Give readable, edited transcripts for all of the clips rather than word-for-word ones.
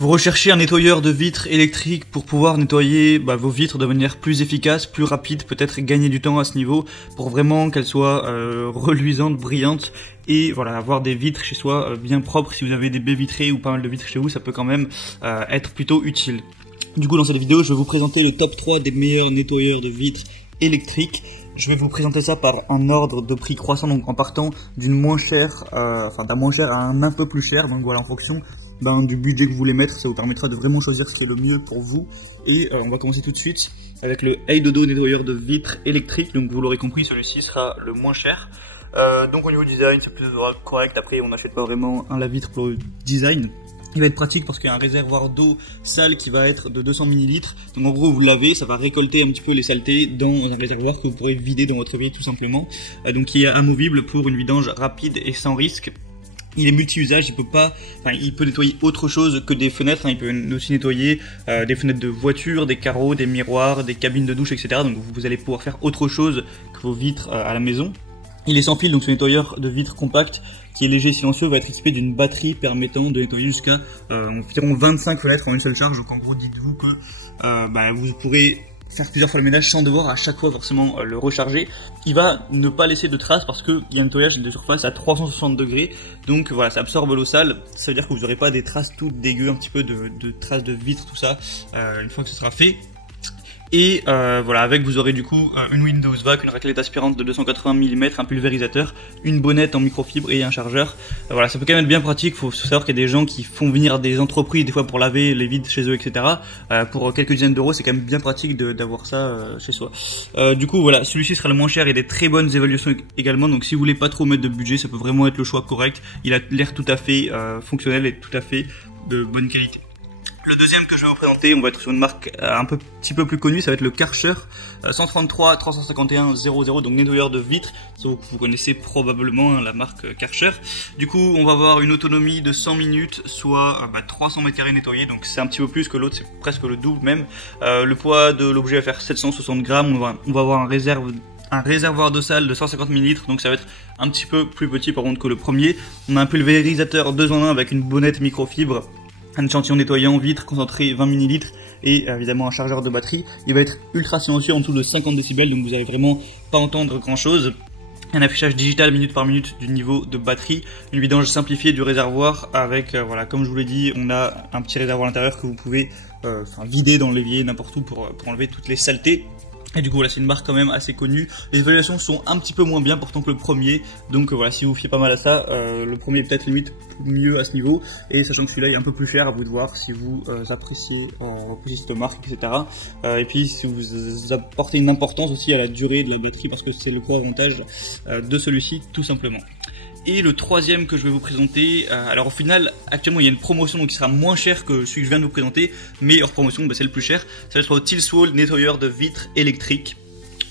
Vous recherchez un nettoyeur de vitres électriques pour pouvoir nettoyer vos vitres de manière plus efficace, plus rapide, peut-être gagner du temps à ce niveau pour vraiment qu'elles soient reluisantes, brillantes et voilà, avoir des vitres chez soi bien propres. Si vous avez des baies vitrées ou pas mal de vitres chez vous, ça peut quand même être plutôt utile. Du coup, dans cette vidéo, je vais vous présenter le top 3 des meilleurs nettoyeurs de vitres électriques. Je vais vous présenter ça par un ordre de prix croissant, donc en partant d'une moins chère, d'un moins cher à un peu plus cher. Donc voilà, en fonction du budget que vous voulez mettre, ça vous permettra de vraiment choisir ce qui est le mieux pour vous. Et on va commencer tout de suite avec le Heidodo nettoyeur de vitres électriques. Donc vous l'aurez compris, celui-ci sera le moins cher. Donc au niveau design, c'est plutôt correct. Après, on n'achète pas vraiment un lave-vitre pour le design. Il va être pratique parce qu'il y a un réservoir d'eau sale qui va être de 200 ml. Donc en gros, vous lavez, ça va récolter un petit peu les saletés dans un réservoir que vous pourrez vider dans votre vie tout simplement. Donc qui est amovible pour une vidange rapide et sans risque. Il est multi-usage, il peut nettoyer autre chose que des fenêtres, il peut aussi nettoyer des fenêtres de voiture, des carreaux, des miroirs, des cabines de douche, etc. Donc vous allez pouvoir faire autre chose que vos vitres à la maison. Il est sans fil, donc ce nettoyeur de vitres compact qui est léger et silencieux va être équipé d'une batterie permettant de nettoyer jusqu'à environ 25 fenêtres en une seule charge. Donc en gros, dites-vous que vous pourrez faire plusieurs fois le ménage sans devoir à chaque fois forcément le recharger. Il va ne pas laisser de traces parce qu'il y a un nettoyage de surface à 360 degrés. Donc voilà, ça absorbe l'eau sale. Ça veut dire que vous n'aurez pas des traces toutes dégueu, un petit peu de traces de vitres, tout ça, une fois que ce sera fait. Et voilà, avec vous aurez du coup une Windows Vac, une raclette aspirante de 280 mm, un pulvérisateur, une bonnette en microfibre et un chargeur. Voilà, ça peut quand même être bien pratique. Faut savoir qu'il y a des gens qui font venir des entreprises des fois pour laver les vides chez eux, etc. Pour quelques dizaines d'euros, c'est quand même bien pratique d'avoir ça chez soi. Du coup voilà, celui-ci sera le moins cher et des très bonnes évaluations également. Donc si vous voulez pas trop mettre de budget, ça peut vraiment être le choix correct. Il a l'air tout à fait fonctionnel et tout à fait de bonne qualité. Le deuxième que je vais vous présenter, on va être sur une marque petit peu plus connue, ça va être le Karcher 133 351 00, donc nettoyeur de vitres. Vous connaissez probablement la marque Karcher. Du coup, on va avoir une autonomie de 100 minutes, soit 300 m² nettoyés, donc c'est un petit peu plus que l'autre, c'est presque le double même. Le poids de l'objet va faire 760 grammes, on va avoir un réservoir d'eau sale de 150 ml, donc ça va être un petit peu plus petit par contre que le premier. On a un pulvérisateur 2 en 1 avec une bonnette microfibre, un échantillon nettoyant vitre concentré 20 ml et évidemment un chargeur de batterie. Il va être ultra silencieux en dessous de 50 décibels, donc vous allez vraiment pas entendre grand chose. Un affichage digital minute par minute du niveau de batterie, une vidange simplifiée du réservoir avec, voilà, comme je vous l'ai dit, on a un petit réservoir à l'intérieur que vous pouvez vider dans l'évier n'importe où pour enlever toutes les saletés. Et du coup voilà, c'est une marque quand même assez connue. Les évaluations sont un petit peu moins bien pourtant que le premier. Donc voilà, si vous fiez pas mal à ça, le premier est peut-être limite mieux à ce niveau. Et sachant que celui-là est un peu plus cher, à vous de voir si vous appréciez cette marque, etc. Et puis si vous apportez une importance aussi à la durée de la batterie, parce que c'est le gros avantage de celui-ci tout simplement. Et le troisième que je vais vous présenter, alors au final actuellement il y a une promotion donc qui sera moins cher que celui que je viens de vous présenter, mais hors promotion c'est le plus cher. Ça va être le Tilswall nettoyeur de vitres électriques.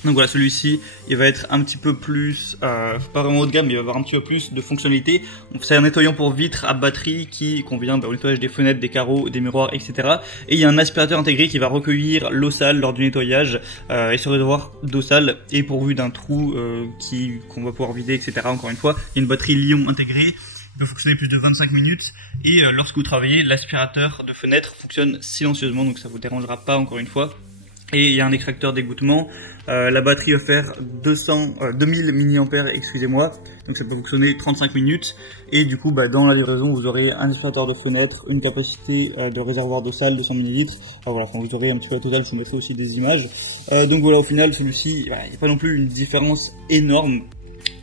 Donc voilà, celui-ci il va être un petit peu plus, pas vraiment haut de gamme, mais il va avoir un petit peu plus de fonctionnalités. C'est un nettoyant pour vitres à batterie qui convient au nettoyage des fenêtres, des carreaux, des miroirs, etc. Et il y a un aspirateur intégré qui va recueillir l'eau sale lors du nettoyage. Et ce réservoir d'eau sale est pourvu d'un trou qu'on va pouvoir vider, etc. Encore une fois, il y a une batterie Li-ion intégrée. Il peut fonctionner plus de 25 minutes et lorsque vous travaillez, l'aspirateur de fenêtre fonctionne silencieusement, donc ça vous dérangera pas encore une fois. Et il y a un extracteur d'égouttement. La batterie va faire 2000 mAh, excusez-moi. Donc ça peut fonctionner 35 minutes. Et du coup, dans la livraison, vous aurez un aspirateur de fenêtre, une capacité de réservoir d'eau sale de 100 ml. Voilà, vous aurez un petit peu la totale, je vous mettrai aussi des images. Donc voilà, au final, celui-ci, il n'y a pas non plus une différence énorme.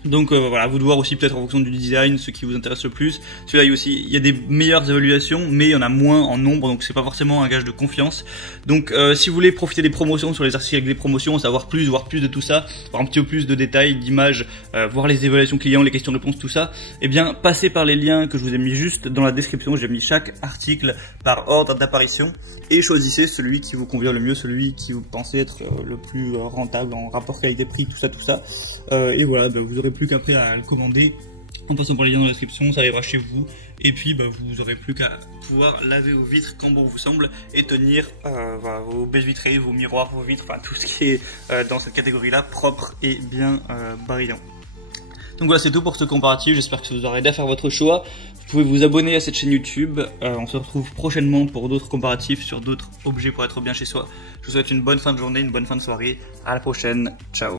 Donc voilà, vous de voir aussi peut-être en fonction du design ce qui vous intéresse le plus. Celui-là il y a des meilleures évaluations, mais il y en a moins en nombre, donc c'est pas forcément un gage de confiance. Donc si vous voulez profiter des promotions sur les articles avec des promotions, savoir plus, voir plus de tout ça, voir un petit peu plus de détails, d'images, voir les évaluations clients, les questions-réponses, tout ça, eh bien passez par les liens que je vous ai mis juste dans la description. J'ai mis chaque article par ordre d'apparition et choisissez celui qui vous convient le mieux, celui qui vous pensez être le plus rentable en rapport qualité-prix, tout ça. Et voilà, vous aurez plus qu'après à le commander en passant par les liens dans la description, ça arrivera chez vous et puis vous aurez plus qu'à pouvoir laver vos vitres quand bon vous semble et tenir vos baies vitrées, vos miroirs, vos vitres, tout ce qui est dans cette catégorie là propre et bien brillant. Donc voilà, c'est tout pour ce comparatif, j'espère que ça vous aura aidé à faire votre choix. Vous pouvez vous abonner à cette chaîne YouTube, on se retrouve prochainement pour d'autres comparatifs sur d'autres objets pour être bien chez soi. Je vous souhaite une bonne fin de journée, une bonne fin de soirée, à la prochaine, ciao.